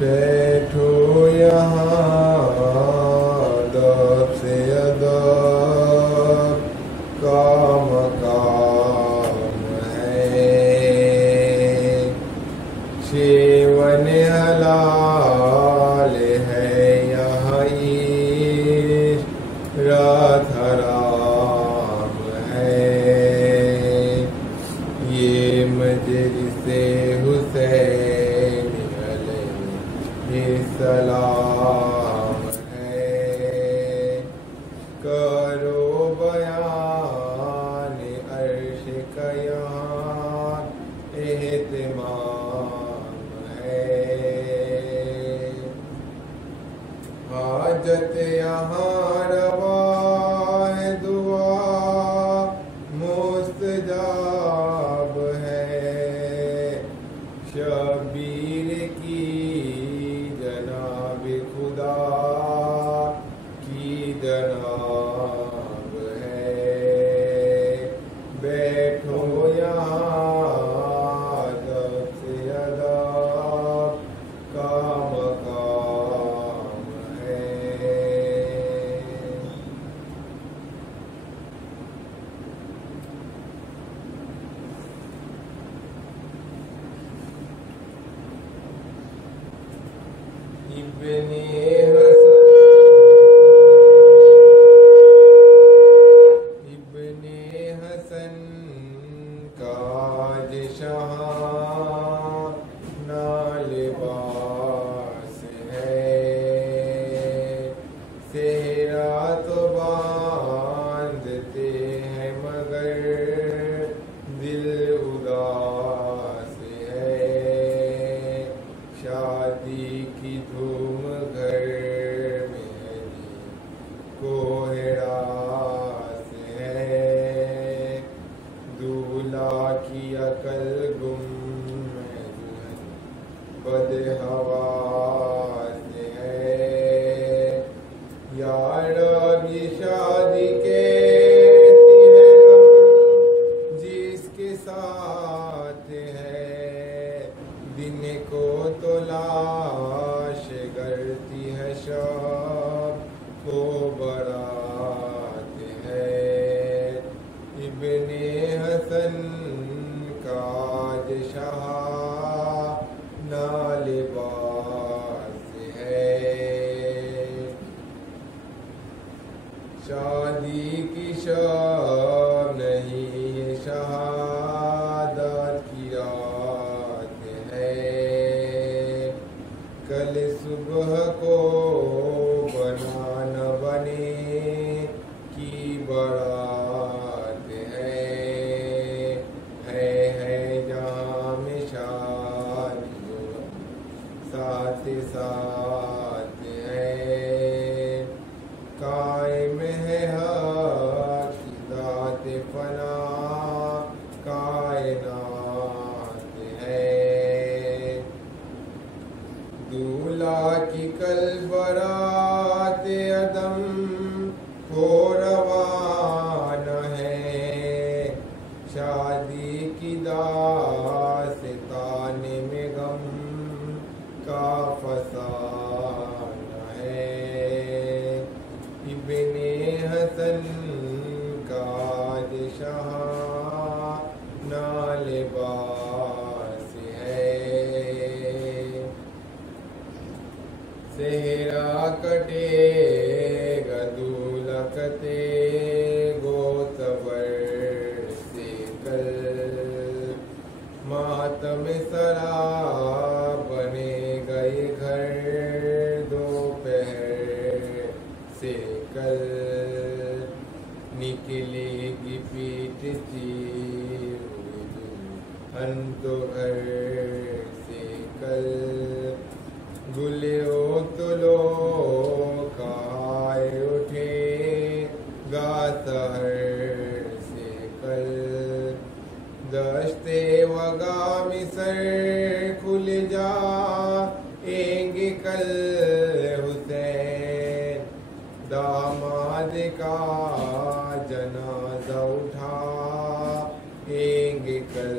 بیٹھو یہاں ادب سے ادب کا مقام ہے، چیون حلال ہے یہاں عشق رات حرام ہے، یہ مجلس حسین علیہ السلام ہے، کرو بیان عرش کا یہاں اہتمام ہے، حاجت یہاں روا ہے، دعا مستجاب ہے، شبیر کی جناب خدا کی جناب ہے، بیٹھو یہاں ادب سے ادب کا مقام ہے۔ ابن حسن کاج شہاں نا لباس ہے، صحرا تو باندھتے ہیں مگر دل اداس ہے، شادی کی دھوم گھر میں کو ہراس ہے، دولہا کی عقل گم ہے، بد حواس ہے، یار اب یہ شادی کیسی ہے غم جس کے ساتھ ہے، دن کو تو لاش گرتی ہے، شب کو برات ہے، ابن حسن کاج شہاں نا لباس ہے، شادی کی شب نہیں یہ شہادت کی رات ہے، کل صبح کو بنا نہ بنے کی بارات ہے جہاں میں شادیوں ساتھ ساتھ ہے، قائم ہے حق کی ذات فنا کائنات ہے، دولہا کی کل برات عدم کو روانہ ہے، شادی کی داستان میں غم کا فسانہ ہے، ابن حسن کاج شہاں نا لباس ہے، صحرا کٹے گا دولہا کٹے گوتور سے کل، ماتم سرا بنے گئے گھر دوپہر سے کل، نکلے گی پیٹتی ہوئی دلہن تو گھر سے کل، گلو تلو کائے اٹھے گا سحر سے کل، دشتے وگا مصر کھل جائیں گے کل، حسین داماد کا جنازہ اٹھائیں گے کل،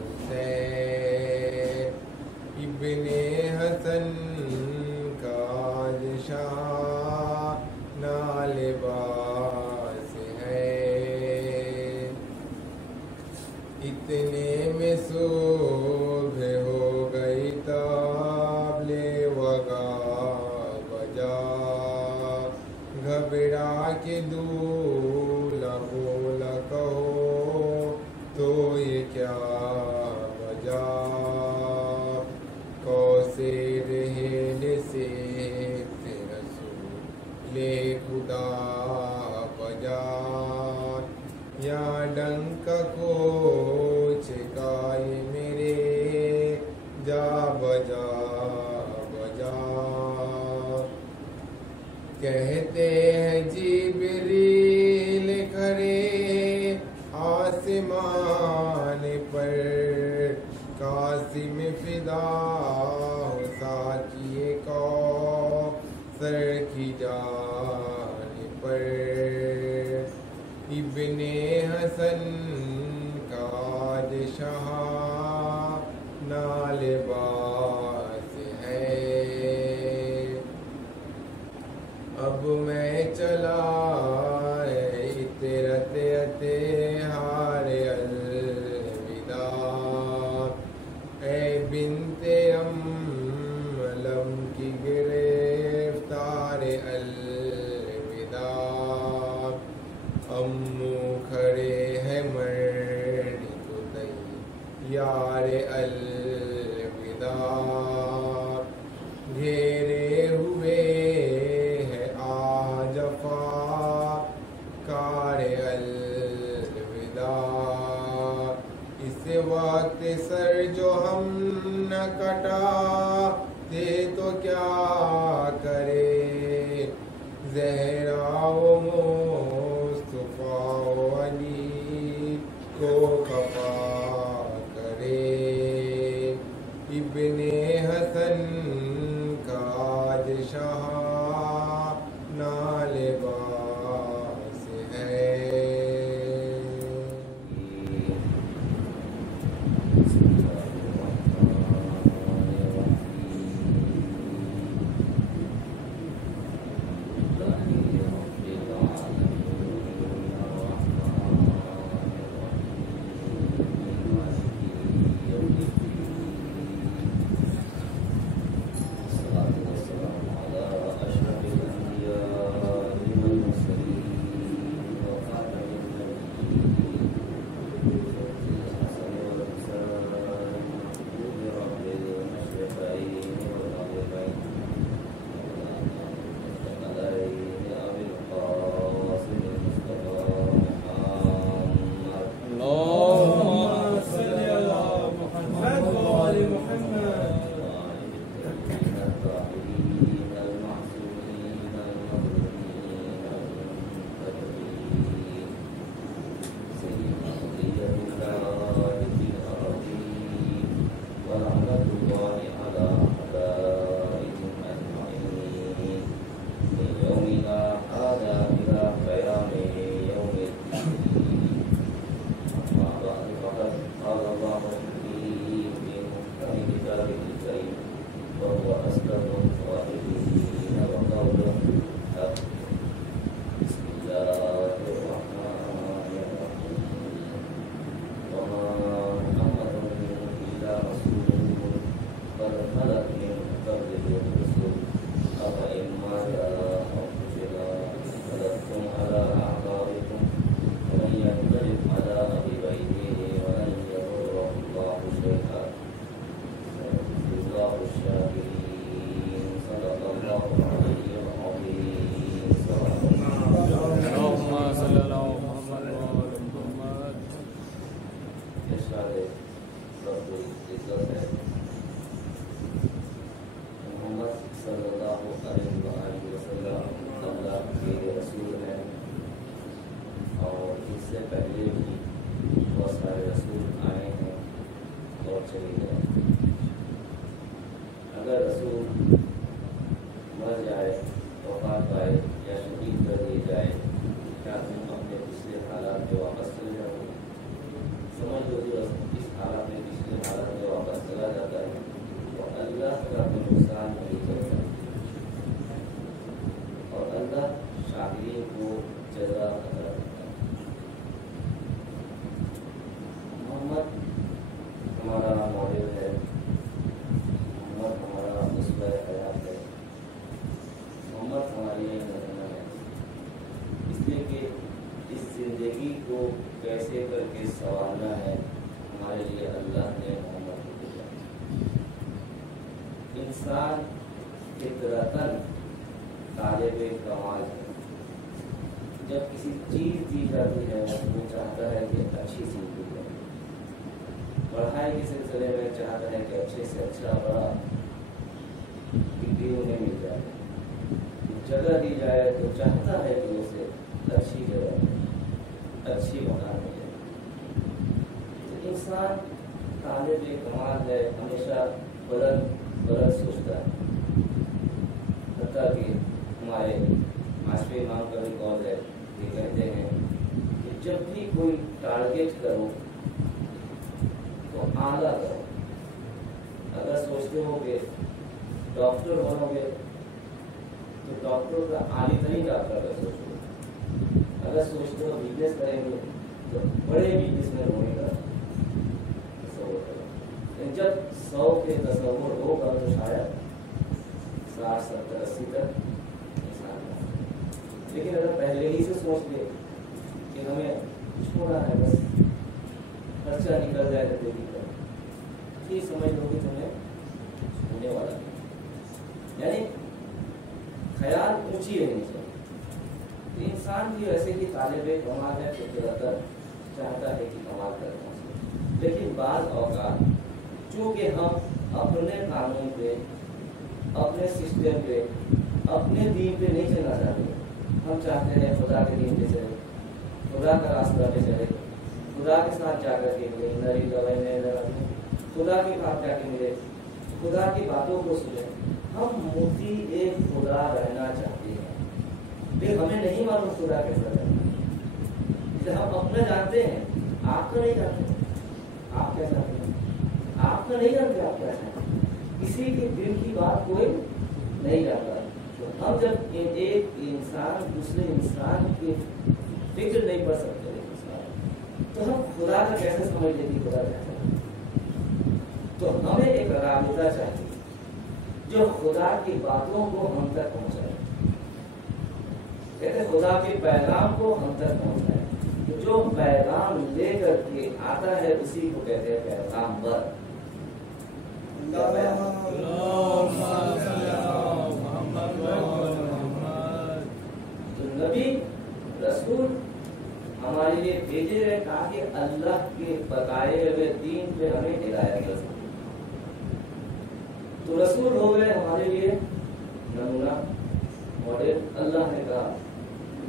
حسین ابن حسن نہ لباس ہے، اتنے میں صبح ہو گئی طبلِ وغا بجا، گھبرا کے دولہا بولا کہو تو یہ کیا وجہ، کوثر ہیل سے رسول خدا بجا، یا ڈنک کو چکائے میرے جا بجا بجا، کہتے ہیں جبریل کھڑے آسمان پر، قاسم فدا ہو ساقیِ کوثر کی جانب پر، ابن حسن کا آج شاہانہ لباس ہے، اب میں چلا ہے اطرت اطہار الوداع، اے بنت لم کی گرفتار الوداع، امو کھڑے ہیں مرنے کو تیار الوداع، گھیرے ہوئے ہے جفا کار الوداع، اس وقت سر جو ہم نہ کٹاتے تو کیا کرے، زہرا و مصطفیٰ و علی کو خفا کرے، ابن حسن کا آج شاہانہ لباس ہے۔ اللہ شاکرین کو جزا عطا کرتا ہے۔ محمد ہمارا ماڈل ہے، محمد ہمارا اسوہ حیات ہے، محمد ہماری نمونہ ہے، اس لیے کہ اس زندگی کو کیسے کر کے سنوارنا ہے ہمارے لیے اللہ نے محمد کو بھیجا۔ انسان فطرتاً طالب کمال ہے، جب کسی چیز دی جاتی ہے وہ چاہتا ہے کہ اچھی چیز دی جائے، پڑھائی کے سلسلے میں چاہتا ہے کہ اچھے سے اچھا بڑا ڈگری انہیں مل جائے، جگہ دی جائے تو چاہتا ہے کہ اسے اچھی جگہ اچھی مکان ملے۔ تو انسان طالب کمال ہے، ہمیشہ بلند بلند سوچتا ہے، حتیٰ کہ ہمارے معاشرے امام کا بھی قول ہے، یہ کہتے ہیں کہ جب بھی کوئی ٹارگیٹ کرو تو اعلیٰ کرو۔ اگر سوچتے ہو کہ ڈاکٹر بنو گے تو ڈاکٹر کا عالی ترین ڈاکٹر کا سوچو، اگر سوچتے ہو بزنس کریں گے تو بڑے بزنس میں ہونے کا تصور کرو۔ جب 100 کے تصور ہوگا تو شاید 60 70 80 تک انسان ہے، لیکن اگر پہلے ہی سے سوچ لے کہ ہمیں چھوڑا ہے، بس خرچہ نکل جائے گا دیکھی کر، ٹھیک سمجھ لو کہ تمہیں ہونے والا ہے، یعنی خیال اونچی رہنی چاہیے۔ تو انسان بھی ایسے ہی طالب کمال ہے، فطرتاً چاہتا ہے کہ کمال کرنا چاہیے، لیکن بعض اوقات چونکہ ہم اپنے قانون پہ، اپنے سسٹم پہ، اپنے دین پہ نہیں چلنا چاہتے، ہم چاہتے ہیں خدا کے دین پہ چلے، خدا کا راستہ پہ چلے، خدا کے ساتھ جا کر کے ملے، خدا کے پاس جا کے ملے، خدا کی باتوں کو سنیں۔ ہم موتی ایک خدا رہنا چاہتے ہیں، لیکن ہمیں نہیں معلوم خدا کیسا رہنا، ہم اپنا جانتے ہیں، آپ کا نہیں جانتے، آپ کیا چاہتے ہیں، آپ کا نہیں جانتے آپ کیا چاہتے ہیں، کسی کے دل کی بات کوئی نہیں جانتا۔ تو ہم جب ایک انسان دوسرے انسان کی فکر نہیں پڑ سکتے تو ہم خدا کا کیسے سمجھ لیں گے خدا کیسا ہے؟ تو ہمیں ایک رابطہ چاہیے جو خدا کی باتوں کو ہم تک پہنچائے، کہتے خدا کے پیغام کو ہم تک پہنچائے، جو پیغام لے کر کے آتا ہے اسی کو کہتے ہیں پیغام بر۔ تو نبی رسول ہمارے لیے بھیجے گئے تاکہ اللہ کے بتائے ہوئے دین پہ ہمیں ہدایت کر سکے۔ تو رسول ہو گئے ہمارے لیے نمونہ، ماڈل۔ اللہ نے کہا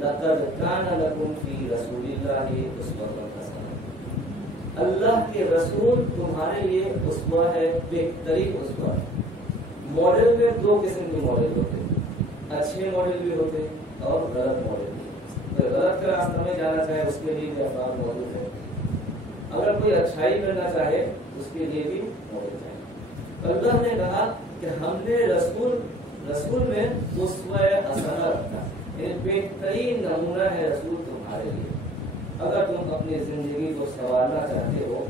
لَقَدْ كَانَ لَكُمْ فِي رَسُولِ اللَّهِ أُسْوَةٌ حَسَنَةٌ، اللہ کے رسول تمہارے لیے اسوہ ہے، بہترین اسوہ۔ ماڈل میں دو قسم کے ماڈل ہوتے، اچھے ماڈل بھی ہوتے اور غلط ماڈل بھی۔ غلط کا راستہ میں جانا چاہے اس کے لیے بھی افراد موجود ہے، اگر کوئی اچھائی کرنا چاہے اس کے لیے بھی موجود ہے۔ اللہ نے کہا کہ ہم نے رسول میں اسوہ حسنہ رکھا، یعنی بہترین نمونہ ہے رسول تمہارے لیے۔ اگر تم اپنی زندگی کو سنوارنا چاہتے ہو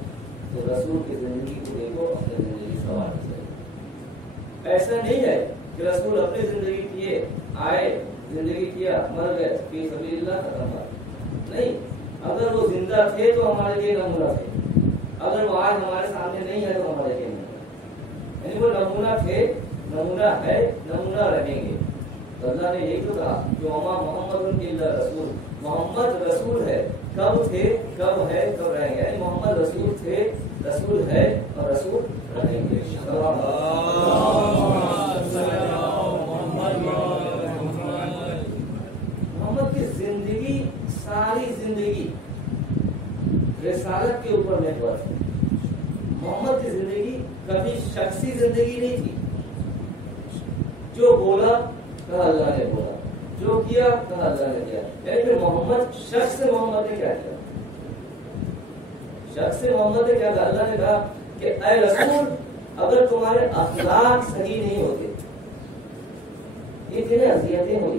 تو رسول کی زندگی کو دیکھو، اپنی زندگی سنوارنا چاہیے۔ ایسا نہیں ہے کہ رسول اپنی زندگی کیے، آئے، زندگی کیا، مر گئے، فی سبیل اللہ ختم ہوا، نہیں۔ اگر وہ زندہ تھے تو ہمارے لیے نمونہ تھے، اگر وہ آج ہمارے سامنے نہیں ہے تو ہمارے لیے نہیں ہے، یعنی وہ نمونہ تھے، نمونہ ہے، نمونہ رہیں گے۔ تو اللہ نے یہی تو کہا کہ وما محمد الا رسول، محمد رسول ہے، کب تھے، کب ہے، کب رہیں گے، یعنی محمد رسول تھے، رسول ہے اور رسول رہیں گے۔ محمد کی زندگی، ساری زندگی رسالت کے اوپر محور ہے۔ محمد کی زندگی کبھی شخصی زندگی نہیں تھی، جو بولا کہا اللہ نے بولا، جو کیا کہا اللہ نے کیا، یعنی پھر محمد شخص سے محمد نے کیا کیا، شخص سے محمد نے کیا کہا، اللہ نے کہا کہ اے رسول اگر تمہارے اخلاق صحیح نہیں ہوتے، اتنے اذیتیں ہوئی،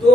2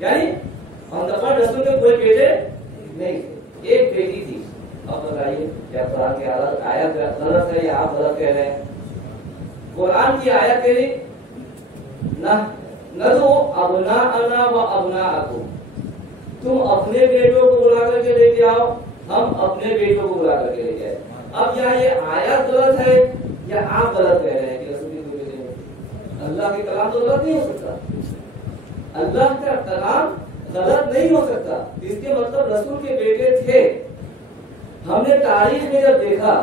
یعنی ہم رسول کے کوئی بیٹے نہیں تھے، ایک بیٹی تھی. اب بتائیے کیا قرآن کی آیت غلط ہے یا آپ غلط کہہ رہے ہیں؟ قرآن کی آیت کہہ رہی ندعو ابناءنا و ابناءکم، تم اپنے بیٹوں کو بلا کر کے لے کے آؤ، ہم اپنے بیٹوں کو بلا کر کے لے کے آئے. اب یہاں یہ آیت غلط ہے یا آپ غلط کہہ رہے ہیں کہ رسول کے کوئی بیٹے نہیں؟ اللہ کے کلام تو غلط نہیں ہو سکتا، اللہ کا کلام غلط نہیں ہو سکتا. اس کے مطلب رسول کے بیٹے تھے. ہم نے تاریخ میں جب دیکھا،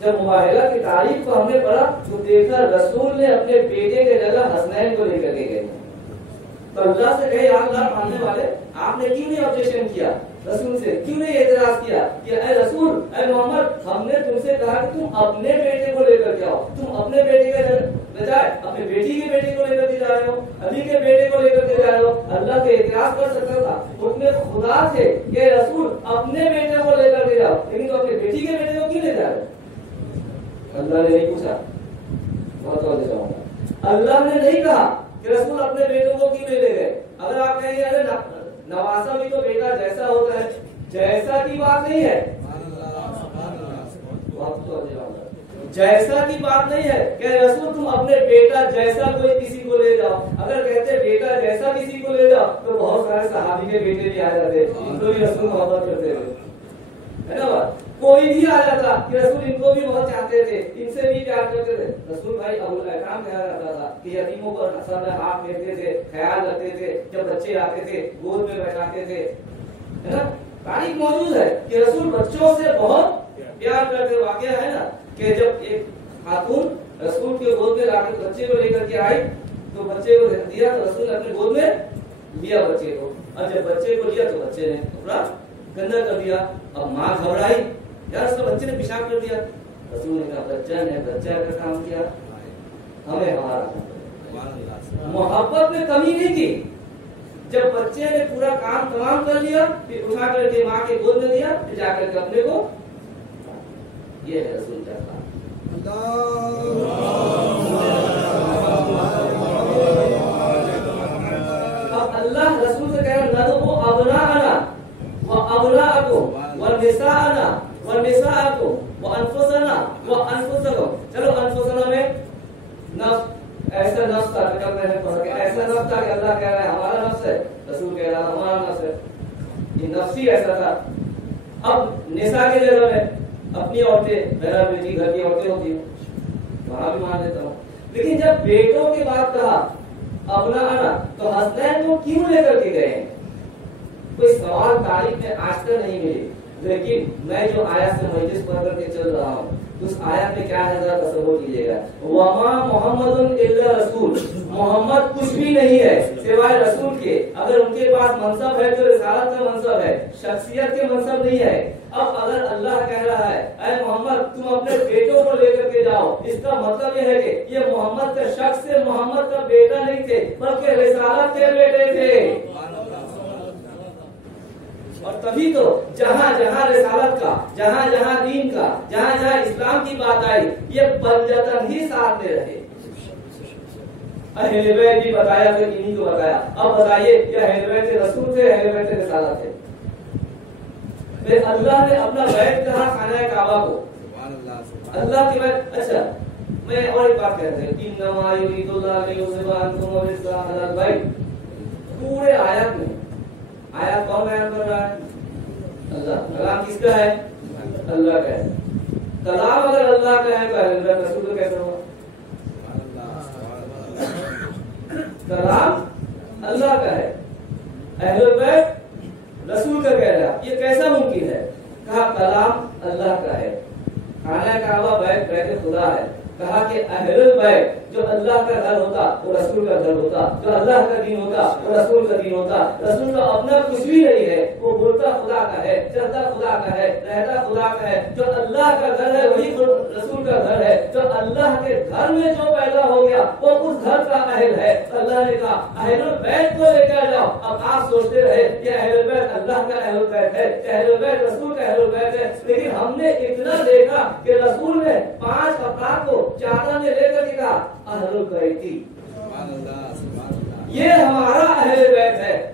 جب مباہلہ کی تاریخ کو ہم نے پڑھا تو دیکھا رسول نے اپنے بیٹے کے جگہ حسنین کو لے کر کے گئے. تو اللہ سے کہے یا اللہ ماننے والے آپ نے کیوں نہیں آبجیکشن کیا، رسول سے کیوں نہیں اعتراض کیا کہ اے رسول اے محمد ہم نے تم سے کہا کہ تم اپنے بیٹے کو لے کر کے آؤ، تم اپنے بیٹے کے بجائے اپنے بیٹی کے بیٹے کو لے کر کے جا رہے ہو، علی کے بیٹے کو لے کر کے جا رہے ہو. اللہ کے اعتراض کر سکتا تھا، حکم خدا تھے کہ رسول اپنے بیٹے کو لے کر کے جاؤ، لیکن تو اپنے بیٹی کے بیٹے کو کیوں لے جا رہے ہو؟ اللہ نے نہیں پوچھا. بہت توجہ چاہوں گا، اللہ نے نہیں کہا کہ رسول اپنے بیٹوں کو کیوں لے گئے. اگر آپ کہیں گے نواسا بھی تو بیٹا جیسا ہوتا ہے، جیسا کی بات نہیں ہے، جیسا کی بات نہیں ہے کہ رسول تم اپنے بیٹا جیسا کوئی کسی کو لے جاؤ. اگر کہتے بیٹا جیسا کسی کو لے جاؤ تو بہت سارے صحابی کے بیٹے بھی آ جاتے، ان کو بھی رسول محبت کرتے تھے، ہے نا بات. کوئی بھی آ جاتا کہ رسول ان کو بھی بہت چاہتے تھے، ان سے بھی پیار کرتے تھے. رسول بھائی ابو الاحکام کہا جاتا تھا کہ یتیموں پر سر میں ہاتھ پھیرتے تھے، خیال رکھتے تھے، جب بچے آتے تھے گود میں بیٹھاتے تھے، ہے نا. تاریخ موجود ہے کہ رسول بچوں سے بہت پیار کرتے. واقعہ ہے نا کہ جب ایک خاتون رسول کے گود میں لا کر بچے کو لے کر کے آئی تو بچے کو دیا تو رسول نے اپنے گود میں لیا بچے کو، اور جب بچے کو لیا تو بچے نے کپڑا گندا کر دیا. اب ماں گھبرائی، یار اس کا بچے نے پیشاب کر دیا. رسول نے کہا بچہ نے بچہ کا کام کیا، ہمیں ہمارا محبت میں کمی نہیں کی. جب بچے نے پورا کام تمام کر لیا پھر اٹھا کر کے ماں کے گود میں دیا، پھر جا کر کے اپنے کو، یہ ہے رسول کا کام. اب اللہ رسول سے کہہ رہا ندعو ابناءنا وابناءکم ونساءنا ونساءکم وانفسنا وانفسکم. چلو انفسنا میں نفس، ایسا نفس تھا کہ میں نے پڑھا کہ ایسا نفس تھا کہ اللہ کہہ رہا ہے ہمارا نفس ہے، رسول کہہ رہا ہے ہمارا نفس ہے. یہ نفسی ایسا تھا. اب نساء کی جگہ میں اپنی عورتیں، میرا بیٹی گھر کی عورتیں ہوتی ہیں، وہاں بھی مان لیتا ہوں. لیکن جب بیٹوں کی بات کہا ابناءنا تو حسنین کو کیوں لے کر کے گئے ہیں؟ کوئی سوال تاریخ میں آج تک نہیں ملی. لیکن میں جو آیت سے مجلس پڑھ کر کے چل رہا ہوں اس آیت میں کیا ہے ذرا تصور کیجیے گا. وما محمد الا رسول، محمد کچھ بھی نہیں ہے سوائے رسول کے. اگر ان کے پاس منصب ہے تو رسالت کا منصب ہے، شخصیت کے منصب نہیں ہے. اب اگر اللہ کہہ رہا ہے اے محمد تم اپنے بیٹوں کو لے کر کے جاؤ، اس کا مطلب یہ ہے کہ یہ محمد کا شخص سے محمد کا بیٹا نہیں تھے بلکہ رسالت کے بیٹے تھے. اور تبھی تو جہاں جہاں رسالت کا، جہاں جہاں دین کا، جہاں جہاں اسلام کی بات آئی یہ بنجتن ہی ساتھ میں رہے. اہل بیت بھی بتایا پھر انہی کو بتایا. اب بتائیے کہ اہل بیت رسول تھے، اہل بیت رسالت تھے. پھر اللہ نے اپنا بیت کہا خانہ کعبہ کو، اللہ کے بیت. اچھا میں اور ایک بات کہتے ہیں انما یرید اللہ لیذھب عنکم الرجس اہل البیت. پورے آیات میں آیات کون بیان کر رہا ہے؟ اللہ. کلام کس کا ہے؟ اللہ کا ہے. کلام اگر اللہ کا ہے تو اہل بیت رسول کا کیسے ہوا؟ کلام اللہ کا ہے، اہل بیت رسول کا کہہ رہا. یہ کیسا ممکن ہے؟ کہا کلام اللہ کا ہے، خانہ کعبہ بیت بیت خدا ہے. کہا کہ اہل البیت جو اللہ کا گھر ہوتا وہ رسول کا گھر ہوتا، جو اللہ کا دین ہوتا وہ رسول کا دین ہوتا. رسول کا اپنا کچھ بھی نہیں ہے، وہ بولتا خدا کا ہے، چلتا خدا کا ہے، رہتا خدا کا ہے. جو اللہ کا گھر ہے وہی رسول کا گھر ہے. جو اللہ کے گھر میں جو پیدا ہو گیا وہ اس گھر کا اہل ہے. اللہ نے کہا اہل البیت کو لے کر جاؤ. اب آپ سوچتے رہے کہ اہل البیت اللہ کا اہل البیت ہے، اہل البیت رسول کا اہل البیت ہے. لیکن ہم نے اتنا دیکھا کہ رسول نے 5 افراد کو چادر میں لے کر کے کہا اہل البیت، یہ ہمارا اہل بیت ہے.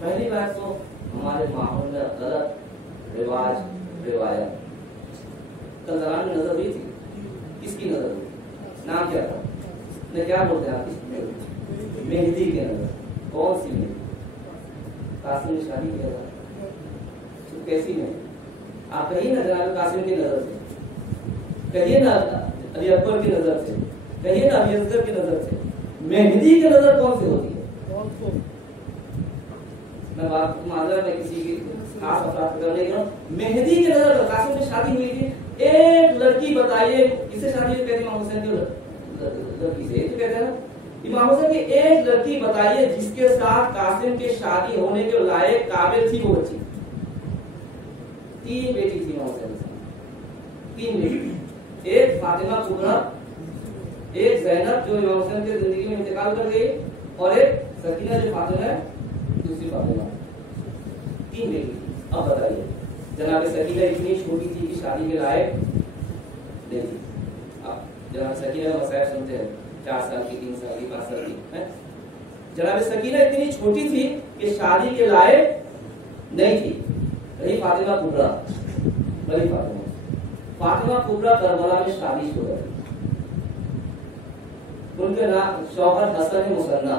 پہلی بات تو ہمارے ماحول میں غلط رواج روایت. کل زبان میں نظر ہوئی تھی, کس کی نظر ہوئی؟ نام کیا تھا؟ نے کیا بولتے ہیں آپ کی؟ مہندی کی نظر. کون سی مہندی؟ قاسم نے شادی کیا تھا تو کیسی مہندی؟ آپ کہیے نا جناب قاسم کی نظر سے, کہیے نا علی اکبر کی نظر سے, کہیے نا ابی اصغر کی نظر سے. مہندی کی نظر کون سی ہوتی ہے؟ میں بات معذرت میں کسی کی خاص افراد کر رہی ہوں. مہندی کی نظر قاسم کی شادی ہوئی تھی. ایک لڑکی بتائیے کسے شادی کہتے ہیں؟ امام حسین کی لڑکی سے کہتے ہیں. امام حسین کی ایک لڑکی بتائیے جس کے ساتھ قاسم کی شادی ہونے کے لائق قابل تھی وہ بچی. 3 بیٹی تھی امام حسین, 3 بیٹی. ایک فاطمہ کبریٰ, ایک زینب جو امام حسین کی زندگی میں انتقال کر گئی, اور ایک سکینہ جو فاطمہ ہے دوسری فاطمہ. 3 بیٹی. اب بتائیے جناب سکینہ اتنی چھوٹی تھی کہ شادی کے لائق نہیں تھی. آپ جناب سکینہ کا مسائل سنتے ہیں, 4 سال کی, 3 سال کی, 5 سال کی. جناب سکینہ اتنی چھوٹی تھی کہ شادی کے لائق نہیں تھی. رہی فاطمہ کبریٰ, بڑی فاطمہ. فاطمہ کبریٰ کربلا میں شادی شدہ تھی. ان کے نام شوہر حسن مصنع,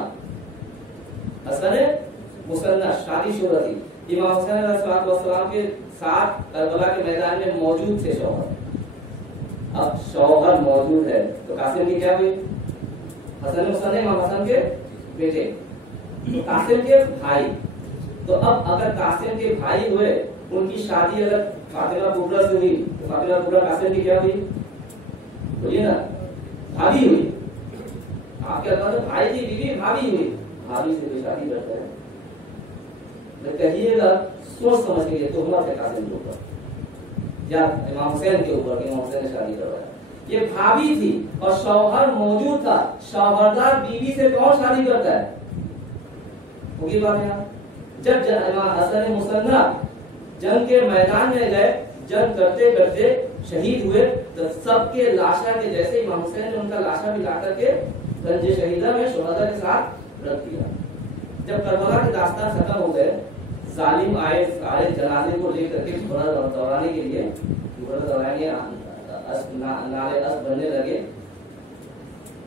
حسن مصنع شادی شدہ تھی. امام حسین علیہ السلام کے ساتھ کربلا کے میدان میں موجود تھے شوہر. اب شوہر موجود ہے تو قاسم کی کیا ہوئی؟ حسن مصنع امام حسن کے بیٹے, قاسم کے بھائی. تو اب اگر قاسم کے بھائی ہوئے, ان کی شادی اگر فاطمہ کبریٰ سے ہوئی تو فاطمہ کبریٰ قاسم کی کیا ہوئی؟ بولیے نا, بھابھی ہوئی. آپ کے الفاظ بھائی تھی, بیوی بھابھی ہوئی. بھابھی سے بھی شادی کرتا ہے کہیے گا سوچ سمجھ کے یہ تہمت ہے قاسم کے اوپر یا امام حسین کے اوپر کہ امام حسین نے شادی کروایا. یہ بھابھی تھی اور شوہر موجود تھا. شوہردار بیوی سے کون شادی کرتا ہے؟ ہوگی بات یہاں. جب امام حسن مصنع جنگ کے میدان میں گئے, جنگ کرتے کرتے شہید ہوئے, تو سب کے لاشا کے جیسے امام حسین نے ان کا لاشا بھی لا کر کے گنج شہیدہ میں شہداء کے ساتھ رکھ دیا. جب کربلا کے داستان ختم ہو گئے, ظالم آئے سارے جنازے کو لے کر کے گھوڑا دوڑانے کے لیے, گھوڑا دوڑانے نالے اسب بننے لگے.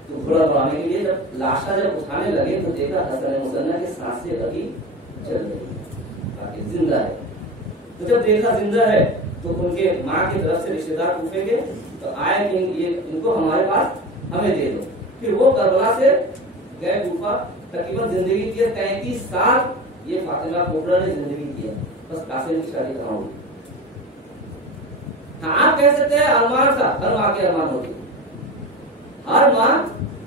تو گھوڑا دوڑانے کے لیے جب لاشا جب اٹھانے لگے تو دیکھا حسن مصنع کے سانسیں ابھی چل رہی ہے, تاکہ زندہ ہے. تو جب دیکھا زندہ ہے تو ان کے ماں کی طرف سے رشتے دار پوچھیں گے تو آئے کہ ان کو ہمارے پاس ہمیں دے دو. پھر وہ کربلا سے گئے کوفہ. تقریباً زندگی کی 33 سال یہ فاطمہ کبریٰ نے زندگی کی ہے. بس قاسم کی شادی کہاں ہوئی؟ ہاں آپ کہہ سکتے ہیں ارمان تھا, ہر ماں کے ارمان ہوتی, ہر ماں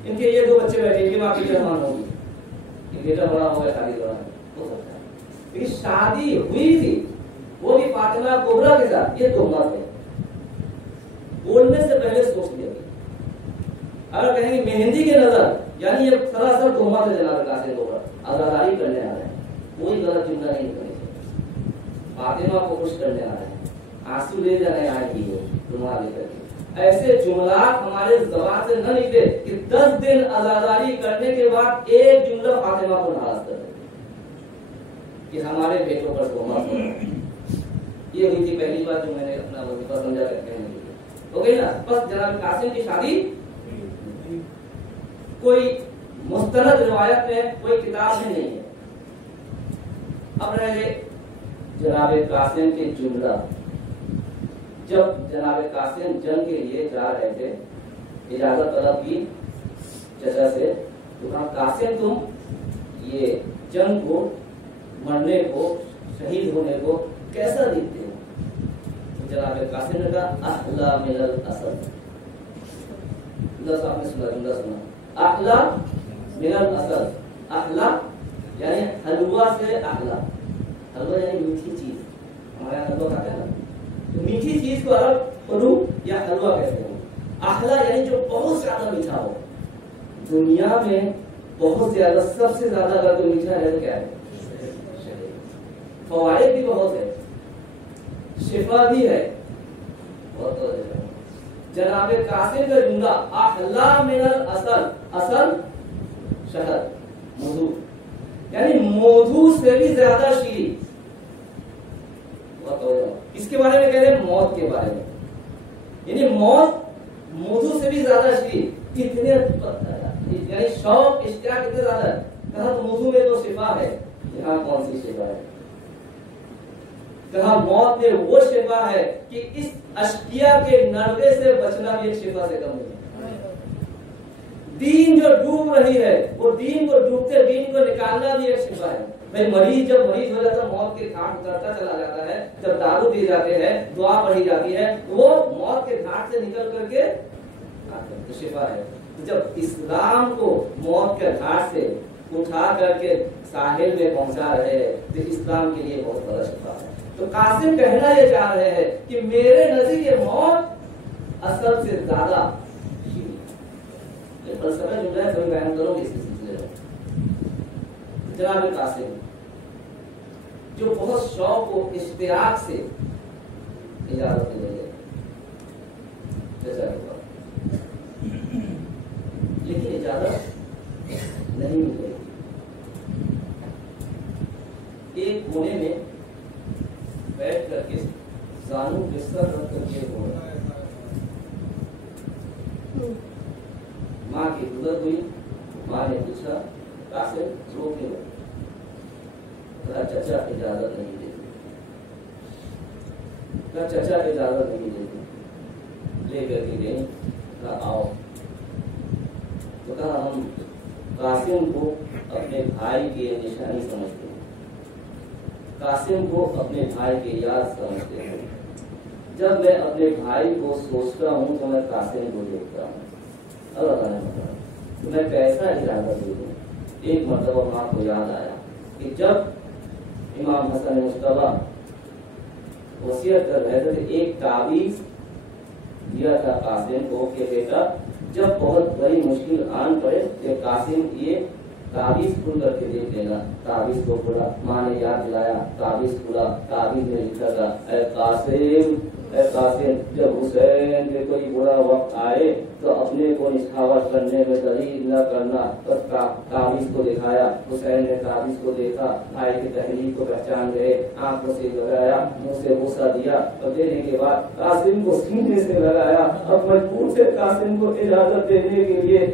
ان کے یہ 2 بچے بیٹھے ان کی ماں کی ارمان ہوگی کہ بیٹا بڑا ہوگا شادی کرانا ہو سکتا ہے. لیکن شادی ہوئی تھی وہ بھی فاطمہ کبریٰ کے ساتھ. یہ تہمت ہے, بولنے سے پہلے سوچ لیا. اگر کہیں گے مہندی کی نظر, یعنی یہ سراسر تہمت ہے جناب قاسم کبریٰ, آزاداری کرنے آ رہے ہیں. کوئی غلط جملہ نہیں کرنی چاہیے. فاطمہ کو خوش کرنے آ رہے ہیں, آنسو لے جانے آئے گی وہ رومال لے کر کے. ایسے جملات ہمارے زبان سے نہ نکلے کہ 10 دن آزاداری کرنے کے بعد ایک جملہ فاطمہ کو ناراض کر دے کہ ہمارے بیٹوں پر تہمت ہو. یہ ہوئی تھی پہلی بات جو میں نے اپنا وظیفہ سمجھا کر کہنے کے لیے. ہو گئی نا. بس جناب قاسم کی شادی کوئی مستند روایت میں, کوئی کتاب میں نہیں ہے. اب رہ گئے جناب قاسم کے جملہ. جب جناب قاسم جنگ کے لیے جا رہے تھے, اجازت طلب کی چچا سے, تو کہا قاسم تم یہ جنگ کو, مرنے کو, شہید ہونے کو کیسا دیکھتے ہو؟ تو جناب قاسم نے کہا احلا من الاسد. آپ نے سنا, جملہ سنا, احلا من الاسد. احلا یعنی حلوہ سے احلا. حلوہ یعنی میٹھی چیز. ہمارے یہاں حلوہ کھاتے ہیں نا, تو میٹھی چیز کو عرب حلو یا حلوہ کہتے ہیں. احلا یعنی جو بہت زیادہ میٹھا ہو. دنیا میں بہت زیادہ, سب سے زیادہ اگر کوئی میٹھا ہے تو کیا ہے؟ فوائد بھی بہت ہے, شفا بھی ہے, بہت ہے. جناب قاسم کا جملہ احلا من العسل, اصل شہد, مدھو, یعنی موضوع سے بھی زیادہ شیریں. اس کے بارے میں کہہ رہے ہیں موت کے بارے میں, یعنی موت موضوع سے بھی زیادہ شیریں. اتنے یعنی شوق اشتیاق اتنے زیادہ ہے. کہا تو موضوع میں تو شفا ہے, یہاں کون سی شفا ہے؟ کہا موت میں وہ شفا ہے کہ اس اشکیا کے نروے سے بچنا بھی ایک شفا سے کم نہیں. دین جو ڈوب رہی ہے وہ دین کو ڈوبتے دین کو نکالنا بھی ایک شفا ہے. بھائی مریض جب مریض ہو جاتا ہے, موت کے گھاٹ اترتا چلا جاتا ہے, جب دارو دی جاتے ہیں, دعا پڑھی جاتی ہے, وہ موت کے گھاٹ سے نکل کر کے تو شفا ہے. جب اسلام کو موت کے گھاٹ سے اٹھا کر کے ساحل میں پہنچا رہے ہیں تو اسلام کے لیے بہت بڑا شفا ہے. تو قاسم کہنا یہ چاہ رہے ہیں کہ میرے نزدیک یہ موت اصل سے زیادہ فلسفہ جو ہے کوئی بیان کرو گے اس سلسلے میں. جناب قاسم جو بہت شوق و اشتیاق سے اجازت لے گئے لیکن اجازت نہیں ملے. ایک کونے میں بیٹھ کر کے زانو بستر رکھ کر کے ہو رہا ہے. ماں کی گزر ہوئی. ماں نے پوچھا قاسم رو کیوں؟ کہا چچا اجازت نہیں دیتی. کہا چچا اجازت نہیں دیتی. لے کر کے گئی. کہا آؤ. تو کہا ہم قاسم کو اپنے بھائی کی نشانی سمجھتے ہیں, قاسم کو اپنے بھائی کی یاد سمجھتے ہیں. جب میں اپنے بھائی کو سوچتا ہوں تو میں قاسم کو دیکھتا ہوں. اللہ تعالیٰ نے بتایا میں کیسا اجازت دے دوں. ایک مرتبہ ماں کو یاد آیا کہ جب امام حسن مجتبیٰ وصیت کر رہے تھے, ایک تعویذ دیا تھا قاسم کو کہ بیٹا جب بہت بڑی مشکل آن پڑے کہ قاسم یہ تعویذ کھول کر کے دیکھ لینا. تعویذ کو کھولا, ماں نے یاد دلایا, تعویذ کھولا. تعویذ میں لکھا تھا اے قاسم, اے قاسم جب حسین کے کوئی برا وقت آئے تو اپنے کو نچھاور کرنے میں دلیل نہ کرنا. بس تعویذ کو دکھایا. حسین نے تعویذ کو دیکھا, بھائی کی تحریر کو پہچان گئے, آنکھوں سے لگایا, منہ سے بوسہ دیا اور دینے کے بعد قاسم کو سینے سے لگایا. اب مجبور سے قاسم کو اجازت دینے کے لیے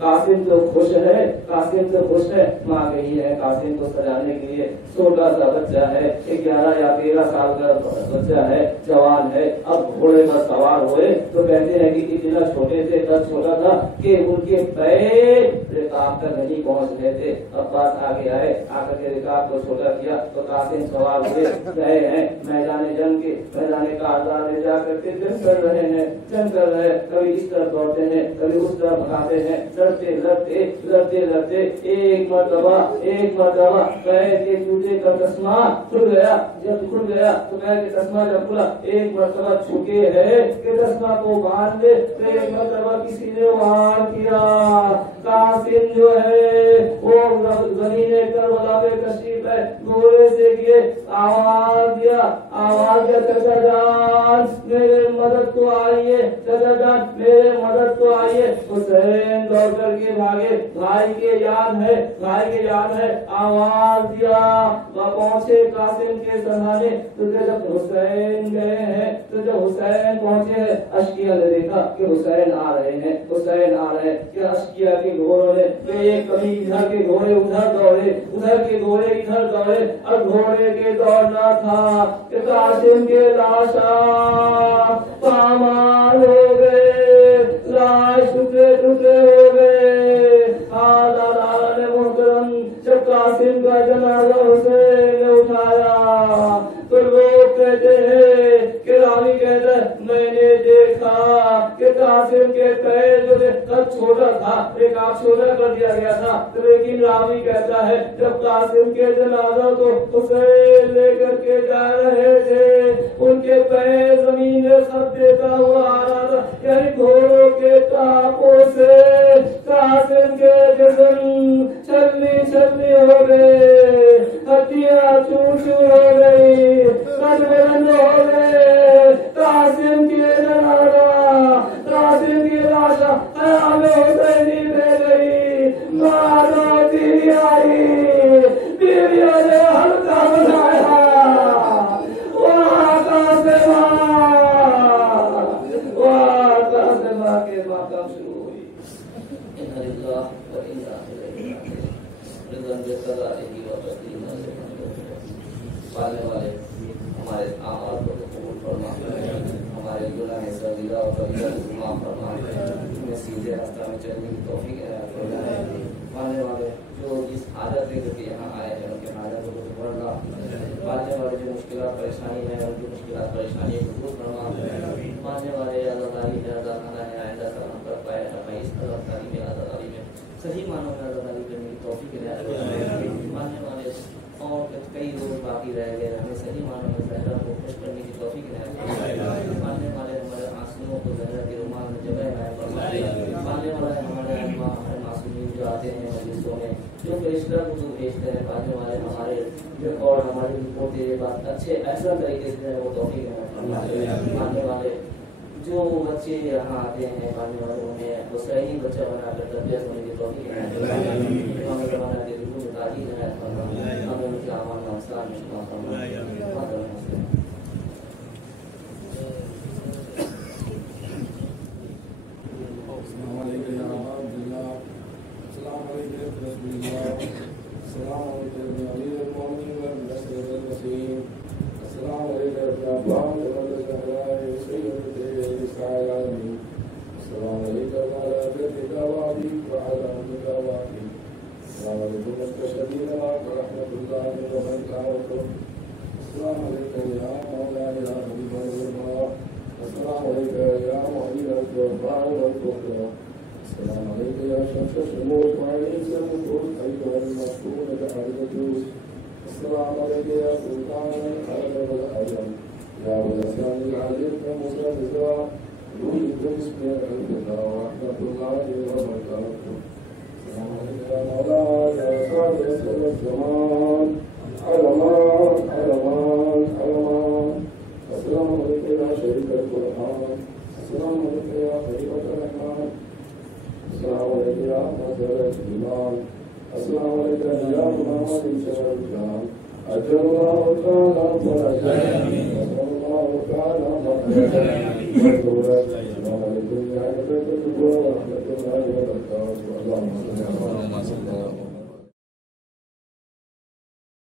قاسم تو خوش ہے, قاسم تو خوش ہے. ماں گئی ہے قاسم کو سجانے کے لیے. چھوٹا سا بچہ ہے, 11 یا 13 سال کا بچہ ہے, جوان ہے. اب گھوڑے پر سوار ہوئے تو کہتے ہیں کہ اتنا چھوٹے سے قد چھوٹا تھا کہ ان کے پیر رکاب تک نہیں پہنچ رہے تھے. عباس آگے آئے, آ کر کے رکاب کو چھوٹا کیا تو قاسم سوار ہوئے. گئے ہیں میدان جنگ کے, میدان کارزار میں جا کر کے جنگ کر رہے ہیں, جنگ کر رہے ہیں. کبھی اس طرف دوڑتے ہیں, کبھی اس طرف بھگاتے ہیں. لڑتے لڑتے لڑتے لڑتے ایک مرتبہ پیر کے جوتے کا تسمہ کھل گیا. جب کھل گیا تو پیر کے تسمہ جب کھلا, ایک مرتبہ چھکے ہے کہ تسمہ کو باندھ دے تو ایک مرتبہ کسی نے وار کیا. قاسم جو ہے وہ زمین کربلا پہ تشریف ہے, گھوڑے سے گئے, آواز دیا چچا جان میرے مدد کو آئیے, چچا جان میرے مدد کو آئیے. حسین دوڑ کر کے بھاگے, بھائی کے یاد ہے, آواز دیا. وہ پہنچے قاسم کے سرحانے. تو جب حسین گئے ہیں تو جب حسین پہنچے ہیں اشکیا نے دیکھا کہ حسین آ رہے ہیں کہ اشکیا کے گھوڑوں نے کبھی ادھر کے گھوڑے ادھر دوڑے, ادھر کے گھوڑے ادھر دوڑے. اور گھوڑے کے دوڑنا تھا کہ قاسم کے لاشا پامال ہو گئے, لاش ٹکڑے ٹکڑے ہو گئے. محترم جب قاسم کا جنازہ حسین نے اٹھایا تو لوگ کہتے ہیں کہ راوی کہتا ہے میں نے دیکھا کہ قاسم کے پیر جو قد چھوٹا تھا, ایک آپ چھوٹا کر دیا گیا تھا, لیکن راوی کہتا ہے جب قاسم کے جنازہ کو حسین لے کر کے جا رہے تھے ان کے پیر زمین میں خط دیتا ہوا آ رہا تھا. یعنی گھوڑوں کے ٹاپوں سے قاسم کے جسم چھلنی ہو گئے, ہڈیاں چور چور ہو گئی, قد بلند ہو گئے. قاسم کی جنازہ, قاسم کی لاشا خیام حسینی پہ گئی. ماں روتی آئی پالنے والے ہمارے اعمال کو قبول فرما، ہمارے گناہ صغیرہ اور کبیرہ کو معاف فرما، ہمیں سیدھے راستہ میں چلنے کی توفیق عنایت فرما۔ پالنے والے جو جس حاجت لے کر کے یہاں آئے ہیں ان کی حاجت کو بڑھنا، پالنے والے جو مشکلات پریشانی ہے ان کی مشکلات پریشانی کو دور فرما، پالنے والے اللہ تعالیٰ نے اللہ تعالیٰ نے آئندہ سلام کر پائے ہمیں اس اللہ تعالیٰ میں اللہ تعالیٰ میں صحیح معنوں میں اللہ تعالیٰ کرنے کی توفیق عنایت فرما۔ پالنے والے اور کئی روز باقی رہ گئے، ہمیں صحیح معنوں میں زہرا کو خوش کرنے کی توفیق عنایت فرما۔ پالنے والے ہمارے آنسوؤں کو زہرا کے رومال میں جگہ عنایت فرما۔ پالنے والے ہمارے معصومین جو آتے ہیں مجلسوں میں جو فرشتہ کو تو بھیجتے ہیں، پالنے والے ہمارے اور ہماری رپورٹ یہ بات اچھے ایسا طریقے سے وہ توفیق عنایت فرما۔ پالنے والے جو بچے یہاں آتے ہیں، پالنے والے انہیں وہ صحیح بچہ بنا کر تربیت ہونے کی توفیق عنایت فرما۔ ہمیں بنا کے دلوں میں تعلیم عنایت فرما، ہمیں ان کے اعمال میں انصاف میں شمار فرما۔ السلام علیکم یا عبد اللہ، السلام علیکم یا رسول اللہ، السلام علیکم یا امیر المؤمنین والنصر والوسیم، السلام علیکم یا فاطمہ الزہراء سیدۃ نساء العالمین، السلام علیکم وعلی جدک وابیک وعلی امک وابیک، السلام علیکم مستشہدین ورحمۃ اللہ وبرکاتہ، السلام علیکم یا مولانا یا حبیب اللہ، السلام علیکم یا معین الجبار والکفر، السلام علیکم یا شمس الشموس وعلیکم السلام ایها المشهور بحرجوس، السلام علیکم یا سلطان الحرم والعجم یا ولسان العلیم المسلسل روحیت بسم الفدا ورحمۃ اللہ وبرکاتہ، السلام علیکم یا مولانا یا صاحب الزمان علمان علمان علمان، السلام علیکم یا شریف القرآن، السلام علیکم یا خلیفۃ الرحمن، السلام علیکم یا مظہر الایمان، السلام علیکم یا محمد شرف الجان، اجل اللہ تعالیٰ فرجہ، اجل اللہ تعالیٰ مغفرہ، السلام علیکم یا حضرت النبوہ ورحمۃ اللہ وبرکاتہ، اللہم صل علی محمد۔